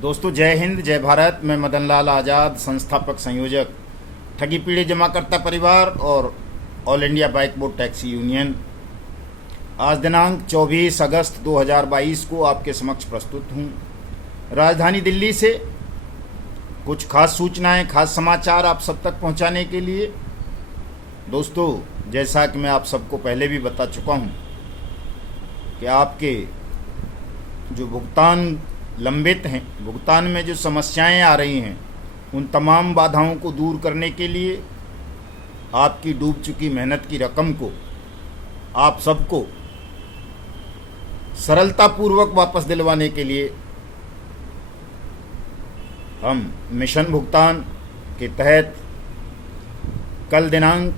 दोस्तों जय हिंद जय भारत। मैं मदन लाल आज़ाद, संस्थापक संयोजक ठगी पीड़ित जमाकर्ता परिवार और all India bike board taxi union, आज दिनांक 24 अगस्त 2022 को आपके समक्ष प्रस्तुत हूँ। राजधानी दिल्ली से कुछ खास सूचनाएं, खास समाचार आप सब तक पहुंचाने के लिए। दोस्तों, जैसा कि मैं आप सबको पहले भी बता चुका हूं कि आपके जो भुगतान लंबित हैं, भुगतान में जो समस्याएं आ रही हैं, उन तमाम बाधाओं को दूर करने के लिए आपकी डूब चुकी मेहनत की रकम को आप सबको सरलतापूर्वक वापस दिलवाने के लिए हम मिशन भुगतान के तहत कल दिनांक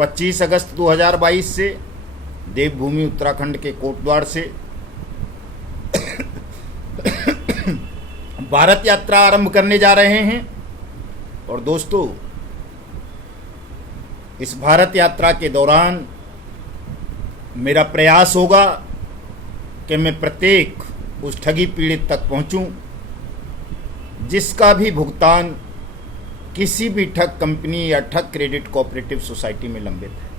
25 अगस्त 2022 से देवभूमि उत्तराखंड के कोटद्वार से भारत यात्रा आरंभ करने जा रहे हैं। और दोस्तों, इस भारत यात्रा के दौरान मेरा प्रयास होगा कि मैं प्रत्येक उस ठगी पीड़ित तक पहुंचूं जिसका भी भुगतान किसी भी ठग कंपनी या ठग क्रेडिट कोऑपरेटिव सोसाइटी में लंबित है।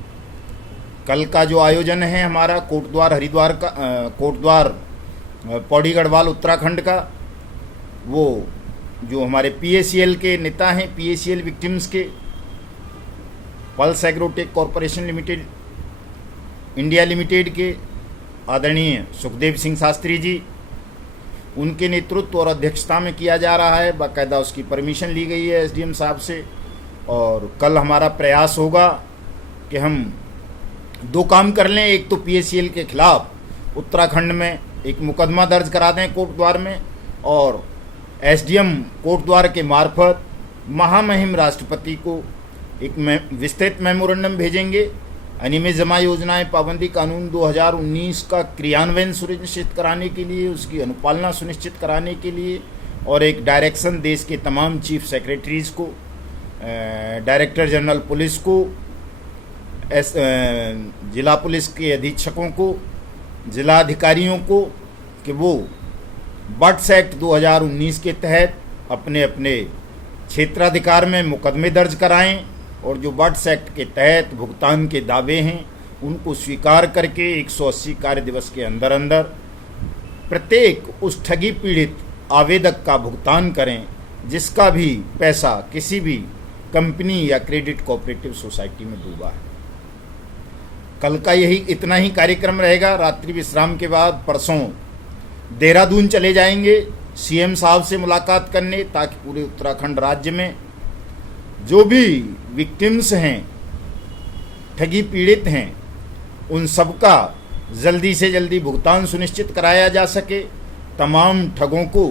कल का जो आयोजन है हमारा कोटद्वार हरिद्वार का, कोटद्वार पौड़ी गढ़वाल उत्तराखंड का, वो जो हमारे पीएसीएल के नेता हैं, पीएसीएल विक्टिम्स के, pulse agrotech corporation limited India limited के आदरणीय सुखदेव सिंह शास्त्री जी, उनके नेतृत्व और अध्यक्षता में किया जा रहा है। बाकायदा उसकी परमिशन ली गई है एसडीएम साहब से। और कल हमारा प्रयास होगा कि हम दो काम कर लें। एक तो पीएसीएल के खिलाफ उत्तराखंड में एक मुकदमा दर्ज करा दें कोटद्वार में, और एसडीएम कोटद्वार के मार्फत महामहिम राष्ट्रपति को एक विस्तृत मेमोरेंडम भेजेंगे। अनियमित जमा योजनाएं पाबंदी कानून 2019 का क्रियान्वयन सुनिश्चित कराने के लिए, उसकी अनुपालना सुनिश्चित कराने के लिए, और एक डायरेक्शन देश के तमाम चीफ सेक्रेटरीज को, डायरेक्टर जनरल पुलिस को, जिला पुलिस के अधीक्षकों को, जिला अधिकारियों को, कि वो बट्स एक्ट 2019 के तहत अपने अपने क्षेत्राधिकार में मुकदमे दर्ज कराएं, और जो बट्स एक्ट के तहत भुगतान के दावे हैं उनको स्वीकार करके 180 कार्य दिवस के अंदर अंदर प्रत्येक उस ठगी पीड़ित आवेदक का भुगतान करें जिसका भी पैसा किसी भी कंपनी या क्रेडिट कोऑपरेटिव सोसाइटी में डूबा है। कल का इतना ही कार्यक्रम रहेगा। रात्रि विश्राम के बाद परसों देहरादून चले जाएंगे सीएम साहब से मुलाकात करने, ताकि पूरे उत्तराखंड राज्य में जो भी विक्टिम्स हैं, ठगी पीड़ित हैं, उन सबका जल्दी से जल्दी भुगतान सुनिश्चित कराया जा सके, तमाम ठगों को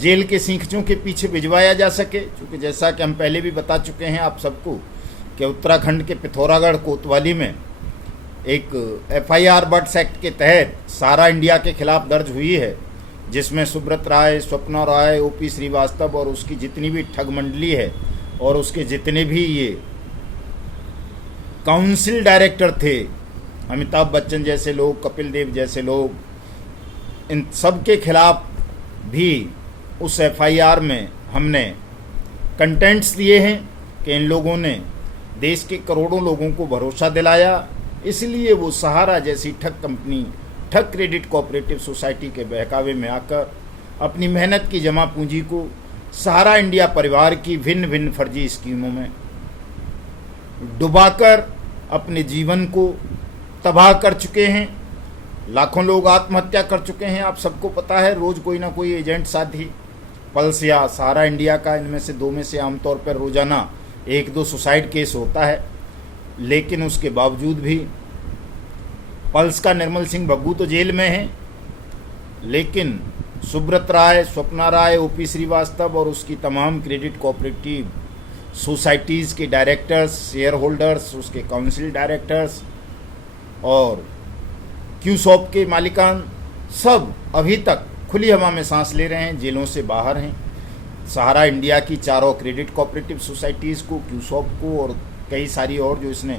जेल के सींखचों के पीछे भिजवाया जा सके। क्योंकि जैसा कि हम पहले भी बता चुके हैं आप सबको कि उत्तराखंड के पिथौरागढ़ कोतवाली में एक एफआईआर बट्स एक्ट के तहत सारा इंडिया के खिलाफ दर्ज हुई है, जिसमें सुब्रत राय, स्वप्ना राय, ओपी श्रीवास्तव और उसकी जितनी भी ठग मंडली है और उसके जितने भी ये काउंसिल डायरेक्टर थे, अमिताभ बच्चन जैसे लोग, कपिल देव जैसे लोग, इन सब के खिलाफ भी उस एफआईआर में हमने कंटेंट्स दिए हैं कि इन लोगों ने देश के करोड़ों लोगों को भरोसा दिलाया, इसलिए वो सहारा जैसी ठग कंपनी, ठग क्रेडिट कोऑपरेटिव सोसाइटी के बहकावे में आकर अपनी मेहनत की जमा पूंजी को सहारा इंडिया परिवार की भिन्न भिन्न फर्जी स्कीमों में डुबाकर अपने जीवन को तबाह कर चुके हैं। लाखों लोग आत्महत्या कर चुके हैं। आप सबको पता है, रोज कोई ना कोई एजेंट साथी पल्स या सहारा इंडिया का, इनमें से दो में से आमतौर पर रोजाना एक दो सुसाइड केस होता है। लेकिन उसके बावजूद भी पल्स का निर्मल सिंह भग्गू तो जेल में है, लेकिन सुब्रत राय, स्वप्ना राय, ओपी श्रीवास्तव और उसकी तमाम क्रेडिट कोऑपरेटिव सोसाइटीज़ के डायरेक्टर्स, शेयर होल्डर्स, उसके काउंसिल डायरेक्टर्स और क्यूसॉप के मालिकान सब अभी तक खुली हवा में सांस ले रहे हैं, जेलों से बाहर हैं। सहारा इंडिया की चारों क्रेडिट कोऑपरेटिव सोसाइटीज़ को, क्यूसॉप को और कई सारी और जो इसने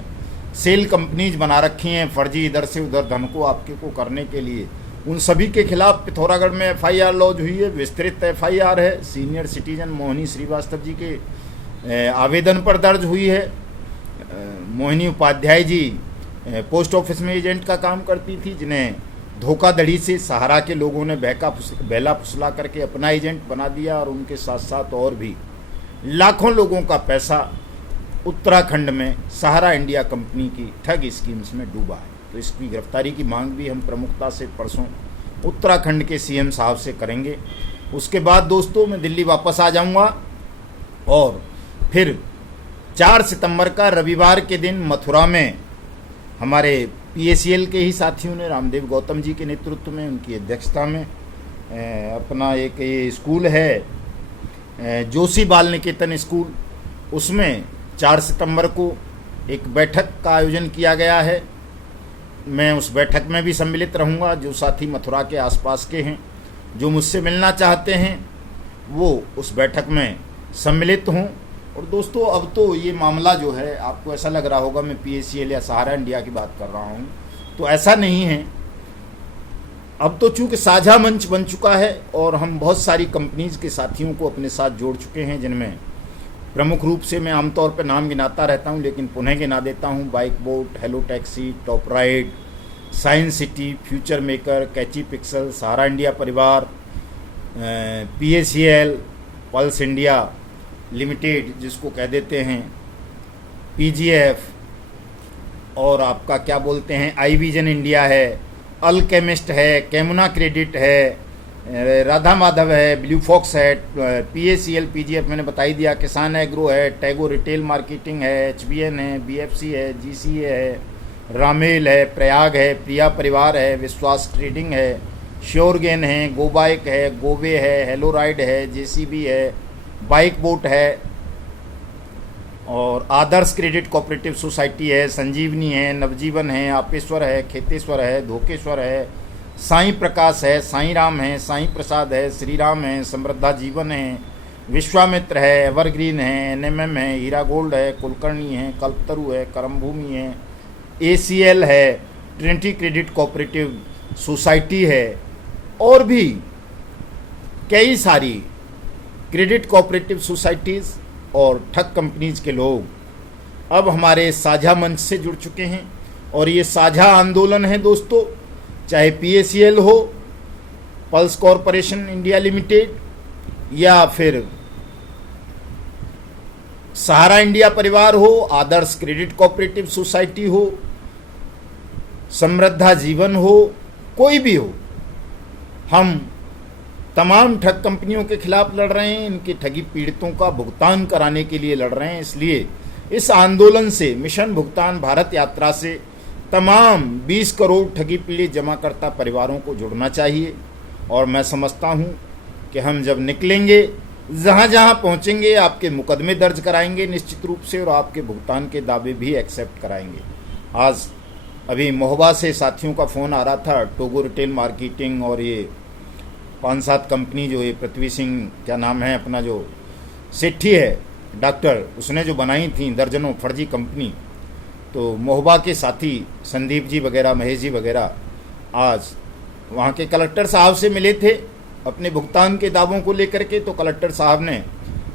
सेल कंपनीज बना रखी हैं फर्जी इधर से उधर धन को आपके को करने के लिए, उन सभी के खिलाफ पिथौरागढ़ में एफआईआर लॉन्च हुई है। विस्तृत एफआईआर है, सीनियर सिटीजन मोहिनी श्रीवास्तव जी के आवेदन पर दर्ज हुई है। मोहिनी उपाध्याय जी पोस्ट ऑफिस में एजेंट का काम करती थी, जिन्हें धोखाधड़ी से सहारा के लोगों ने बहला फुसला करके अपना एजेंट बना दिया और उनके साथ साथ और भी लाखों लोगों का पैसा उत्तराखंड में सहारा इंडिया कंपनी की ठग स्कीम्स में डूबा है। तो इसकी गिरफ्तारी की मांग भी हम प्रमुखता से परसों उत्तराखंड के सीएम साहब से करेंगे। उसके बाद दोस्तों मैं दिल्ली वापस आ जाऊंगा और फिर 4 सितंबर का रविवार के दिन मथुरा में हमारे पीएसीएल के ही साथियों ने रामदेव गौतम जी के नेतृत्व में, उनकी अध्यक्षता में अपना एक ये स्कूल है जोशी बाल निकेतन स्कूल, उसमें 4 सितंबर को एक बैठक का आयोजन किया गया है। मैं उस बैठक में भी सम्मिलित रहूंगा। जो साथी मथुरा के आसपास के हैं, जो मुझसे मिलना चाहते हैं, वो उस बैठक में सम्मिलित हों। और दोस्तों अब तो ये मामला जो है, आपको ऐसा लग रहा होगा मैं पीएसीएल या सहारा इंडिया की बात कर रहा हूँ, तो ऐसा नहीं है। अब तो चूंकि साझा मंच बन चुका है और हम बहुत सारी कंपनीज के साथियों को अपने साथ जोड़ चुके हैं, जिनमें प्रमुख रूप से मैं आमतौर पर नाम गिनाता रहता हूं, लेकिन पुनः गिना देता हूं। Bike boat, hello taxi, top ride, science city, future maker, catchy pixel, Sahara India Pariwar, PACL, Pulse India Limited जिसको कह देते हैं, पीजीएफ, और आपका क्या बोलते हैं आई विजन इंडिया है, अल्केमिस्ट है, कैमुना क्रेडिट है, राधा माधव है, ब्लू फॉक्स है, पीएसीएल, पीजीएफ मैंने बता ही दिया, किसान एग्रो है, टैगो रिटेल मार्केटिंग है, एचबीएन है, बीएफसी है, जीसीए है, रामेल है, प्रयाग है, प्रिया परिवार है, विश्वास ट्रेडिंग है, श्योरगेन है, गोबाइक है, गोवे है, हेलो राइड है, जेसीबी है, बाइक बोट है, और आदर्श क्रेडिट कोऑपरेटिव सोसाइटी है, संजीवनी है, नवजीवन है, आपेश्वर है, खेतेश्वर है, धोकेश्वर है, साईं प्रकाश है, साईं राम है, साईं प्रसाद है, श्री राम है, समृद्धा जीवन है, विश्वामित्र है, एवरग्रीन है, एनएमएम है, हीरा गोल्ड है, कुलकर्णी है, कल्पतरु है, करमभूमि है, एसीएल है, ट्रिनिटी क्रेडिट कोऑपरेटिव सोसाइटी है, और भी कई सारी क्रेडिट कोऑपरेटिव सोसाइटीज़ और ठग कंपनीज के लोग अब हमारे साझा मंच से जुड़ चुके हैं। और ये साझा आंदोलन है दोस्तों, चाहे पीएसीएल हो, पल्स कॉरपोरेशन इंडिया लिमिटेड, या फिर सहारा इंडिया परिवार हो, आदर्श क्रेडिट कोऑपरेटिव सोसाइटी हो, समृद्धा जीवन हो, कोई भी हो, हम तमाम ठग कंपनियों के खिलाफ लड़ रहे हैं। इनके ठगी पीड़ितों का भुगतान कराने के लिए लड़ रहे हैं। इसलिए इस आंदोलन से, मिशन भुगतान भारत यात्रा से तमाम 20 करोड़ ठगी पीड़ित जमाकर्ता परिवारों को जुड़ना चाहिए। और मैं समझता हूं कि हम जब निकलेंगे, जहां जहां पहुंचेंगे, आपके मुकदमे दर्ज कराएंगे निश्चित रूप से, और आपके भुगतान के दावे भी एक्सेप्ट कराएंगे। आज अभी महोबा से साथियों का फ़ोन आ रहा था, टोगो रिटेल मार्केटिंग और ये 5-7 कंपनी जो ये पृथ्वी सिंह क्या नाम है अपना, जो सेठी है डॉक्टर, उसने जो बनाई थी दर्जनों फर्जी कंपनी, तो महोबा के साथी संदीप जी वगैरह, महेश जी वगैरह आज वहाँ के कलेक्टर साहब से मिले थे अपने भुगतान के दावों को लेकर के। तो कलेक्टर साहब ने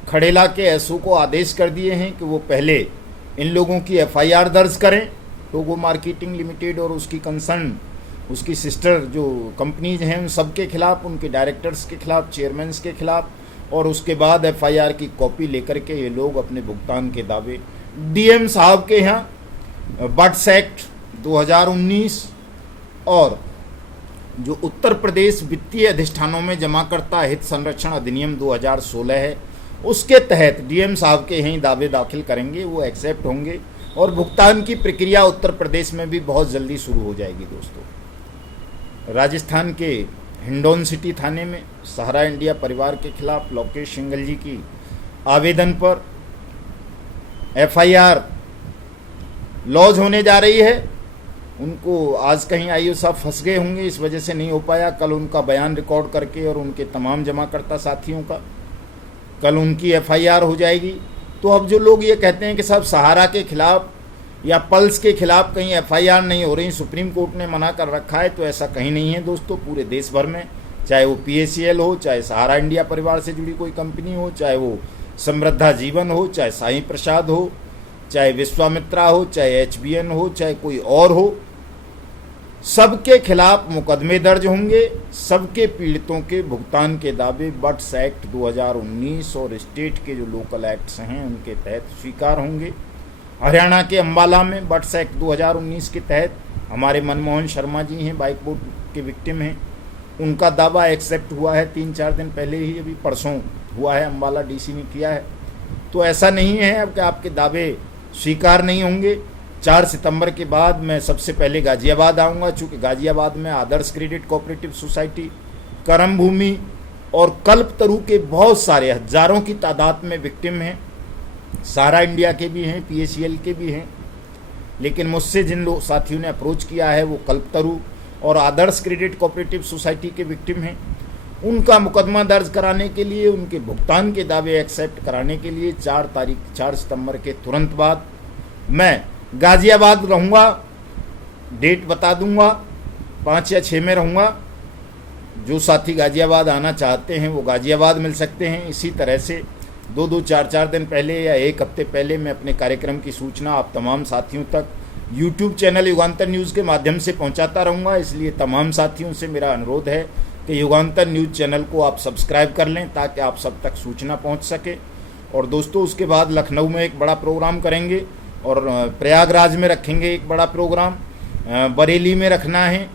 खड़ेला के एसओ को आदेश कर दिए हैं कि वो पहले इन लोगों की एफआईआर दर्ज करें, टोगो मार्केटिंग लिमिटेड और उसकी कंसर्न, उसकी सिस्टर जो कंपनीज हैं, उन सब के खिलाफ, उनके डायरेक्टर्स के खिलाफ, चेयरमैन्स के खिलाफ, और उसके बाद एफआईआर की कॉपी लेकर के ये लोग अपने भुगतान के दावे डीएम साहब के यहाँ बट्स एक्ट 2019 और जो उत्तर प्रदेश वित्तीय अधिष्ठानों में जमाकर्ता हित संरक्षण अधिनियम 2016 है, उसके तहत डीएम साहब के यहीं दावे दाखिल करेंगे, वो एक्सेप्ट होंगे और भुगतान की प्रक्रिया उत्तर प्रदेश में भी बहुत जल्दी शुरू हो जाएगी। दोस्तों, राजस्थान के हिंडौन सिटी थाने में सहारा इंडिया परिवार के खिलाफ लोकेश सिंघल जी की आवेदन पर एफआईआर लॉन्च होने जा रही है। उनको आज कहीं आईओ साहब फंस गए होंगे, इस वजह से नहीं हो पाया। कल उनका बयान रिकॉर्ड करके और उनके तमाम जमाकर्ता साथियों का कल उनकी एफआईआर हो जाएगी। तो अब जो लोग ये कहते हैं कि साहब सहारा के खिलाफ या पल्स के खिलाफ कहीं एफआईआर नहीं हो रही, सुप्रीम कोर्ट ने मना कर रखा है, तो ऐसा कहीं नहीं है दोस्तों। पूरे देश भर में, चाहे वो पीएसीएल हो, चाहे सहारा इंडिया परिवार से जुड़ी कोई कंपनी हो, चाहे वो समृद्धा जीवन हो, चाहे साईं प्रसाद हो, चाहे विश्वामित्रा हो, चाहे एचबीएन हो, चाहे कोई और हो, सबके खिलाफ मुकदमे दर्ज होंगे। सबके पीड़ितों के भुगतान के दावे बट्स एक्ट 2019 और स्टेट के जो लोकल एक्ट्स हैं उनके तहत स्वीकार होंगे। हरियाणा के अंबाला में बट्स एक्ट 2019 के तहत हमारे मनमोहन शर्मा जी हैं, बाइक बोर्ड के विक्टिम हैं, उनका दावा एक्सेप्ट हुआ है 3-4 दिन पहले ही, अभी परसों हुआ है, अंबाला डीसी ने किया है। तो ऐसा नहीं है अब कि आपके दावे स्वीकार नहीं होंगे। 4 सितंबर के बाद मैं सबसे पहले गाजियाबाद आऊँगा, चूँकि गाजियाबाद में आदर्श क्रेडिट कोऑपरेटिव सोसाइटी, करम भूमि और कल्पतरु के बहुत सारे हजारों की तादाद में विक्टिम हैं। सहारा इंडिया के भी हैं, पीएसीएल के भी हैं, लेकिन मुझसे जिन लोग साथियों ने अप्रोच किया है वो कल्पतरु और आदर्श क्रेडिट कोऑपरेटिव सोसाइटी के विक्टिम हैं। उनका मुकदमा दर्ज कराने के लिए, उनके भुगतान के दावे एक्सेप्ट कराने के लिए 4 सितंबर के तुरंत बाद मैं गाजियाबाद रहूँगा। डेट बता दूंगा, 5 या 6 में रहूँगा। जो साथी गाजियाबाद आना चाहते हैं वो गाजियाबाद मिल सकते हैं। इसी तरह से 2-2, 4-4 दिन पहले या 1 हफ्ते पहले मैं अपने कार्यक्रम की सूचना आप तमाम साथियों तक यूट्यूब चैनल युगांतर न्यूज़ के माध्यम से पहुंचाता रहूँगा। इसलिए तमाम साथियों से मेरा अनुरोध है कि युगांतर न्यूज़ चैनल को आप सब्सक्राइब कर लें ताकि आप सब तक सूचना पहुँच सके। और दोस्तों, उसके बाद लखनऊ में एक बड़ा प्रोग्राम करेंगे और प्रयागराज में रखेंगे एक बड़ा प्रोग्राम, बरेली में रखना है,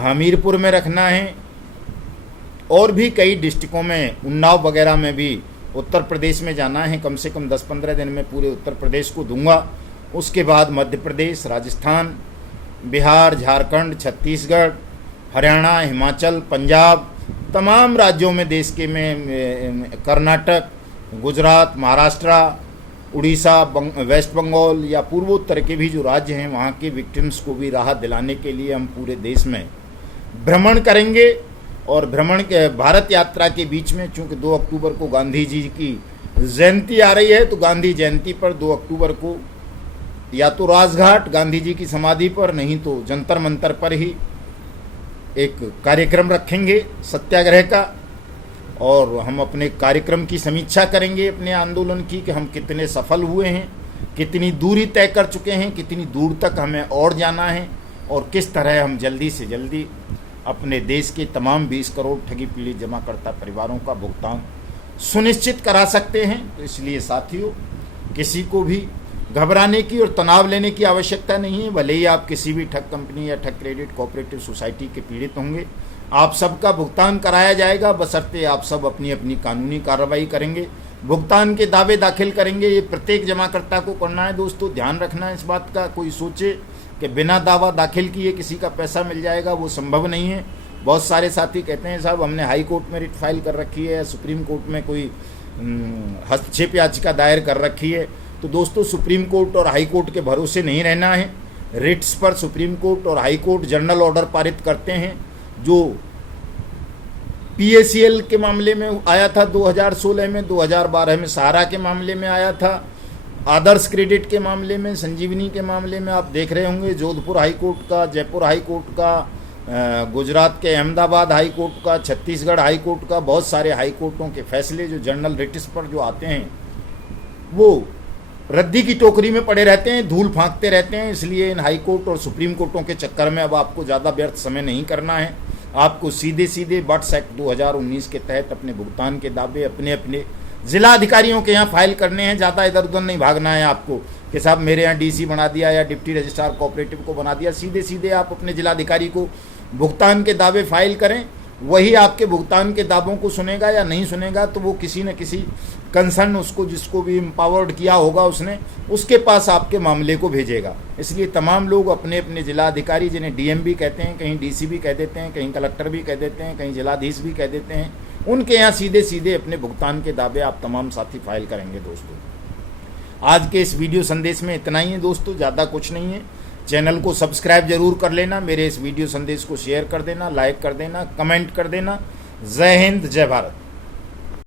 हमीरपुर में रखना है, और भी कई डिस्ट्रिक्टों में, उन्नाव वगैरह में भी उत्तर प्रदेश में जाना है। कम से कम 10-15 दिन में पूरे उत्तर प्रदेश को दूंगा। उसके बाद मध्य प्रदेश, राजस्थान, बिहार, झारखंड, छत्तीसगढ़, हरियाणा, हिमाचल, पंजाब, तमाम राज्यों में देश के में कर्नाटक, गुजरात, महाराष्ट्र, उड़ीसा, वेस्ट बंगाल या पूर्वोत्तर के भी जो राज्य हैं वहाँ के विक्टिम्स को भी राहत दिलाने के लिए हम पूरे देश में भ्रमण करेंगे। और भ्रमण के भारत यात्रा के बीच में, चूँकि 2 अक्टूबर को गांधी जी की जयंती आ रही है, तो गांधी जयंती पर 2 अक्टूबर को या तो राजघाट गांधी जी की समाधि पर, नहीं तो जंतर मंतर पर ही एक कार्यक्रम रखेंगे सत्याग्रह का। और हम अपने कार्यक्रम की समीक्षा करेंगे अपने आंदोलन की कि हम कितने सफल हुए हैं, कितनी दूरी तय कर चुके हैं, कितनी दूर तक हमें और जाना है, और किस तरह हम जल्दी से जल्दी अपने देश के तमाम 20 करोड़ ठगी पीड़ित जमाकर्ता परिवारों का भुगतान सुनिश्चित करा सकते हैं। तो इसलिए साथियों, किसी को भी घबराने की और तनाव लेने की आवश्यकता नहीं है। भले ही आप किसी भी ठग कंपनी या ठग क्रेडिट कोऑपरेटिव सोसाइटी के पीड़ित होंगे, आप सबका भुगतान कराया जाएगा, बशर्ते आप सब अपनी अपनी कानूनी कार्रवाई करेंगे, भुगतान के दावे दाखिल करेंगे। ये प्रत्येक जमाकर्ता को करना है दोस्तों, ध्यान रखना है इस बात का। कोई सोचे कि बिना दावा दाखिल किए किसी का पैसा मिल जाएगा, वो संभव नहीं है। बहुत सारे साथी कहते हैं साहब हमने हाई कोर्ट में रिट फाइल कर रखी है या सुप्रीम कोर्ट में कोई हस्तक्षेप याचिका दायर कर रखी है। तो दोस्तों, सुप्रीम कोर्ट और हाई कोर्ट के भरोसे नहीं रहना है। रिट्स पर सुप्रीम कोर्ट और हाई कोर्ट जनरल ऑर्डर पारित करते हैं। जो पीएसीएल के मामले में आया था 2016 में, 2012 में सहारा के मामले में आया था, आदर्श क्रेडिट के मामले में, संजीवनी के मामले में आप देख रहे होंगे, जोधपुर हाई कोर्ट का, जयपुर हाई कोर्ट का, गुजरात के अहमदाबाद हाई कोर्ट का, छत्तीसगढ़ हाई कोर्ट का, बहुत सारे हाई कोर्टों के फैसले जो जनरल रिट्स पर जो आते हैं वो रद्दी की टोकरी में पड़े रहते हैं, धूल फांकते रहते हैं। इसलिए इन हाई कोर्ट और सुप्रीम कोर्टों के चक्कर में अब आपको ज़्यादा व्यर्थ समय नहीं करना है। आपको सीधे सीधे बट्स एक्ट 2019 के तहत अपने भुगतान के दावे अपने अपने जिला अधिकारियों के यहाँ फाइल करने हैं। ज़्यादा इधर उधर नहीं भागना है आपको कि साहब मेरे यहाँ डीसी बना दिया या डिप्टी रजिस्ट्रार कोऑपरेटिव को बना दिया। सीधे सीधे आप अपने जिलाधिकारी को भुगतान के दावे फाइल करें, वही आपके भुगतान के दावों को सुनेगा या नहीं सुनेगा तो वो किसी न किसी कंसर्न उसको जिसको भी एम्पावर्ड किया होगा उसने, उसके पास आपके मामले को भेजेगा। इसलिए तमाम लोग अपने अपने जिलाधिकारी, जिन्हें डीएम भी कहते हैं, कहीं डीसी भी कह देते हैं, कहीं कलेक्टर भी कह देते हैं, कहीं जिलाधीश भी कह देते हैं, उनके यहाँ सीधे सीधे अपने भुगतान के दावे आप तमाम साथी फाइल करेंगे। दोस्तों, आज के इस वीडियो संदेश में इतना ही है दोस्तों, ज़्यादा कुछ नहीं है। चैनल को सब्सक्राइब जरूर कर लेना, मेरे इस वीडियो संदेश को शेयर कर देना, लाइक कर देना, कमेंट कर देना। जय हिंद, जय भारत।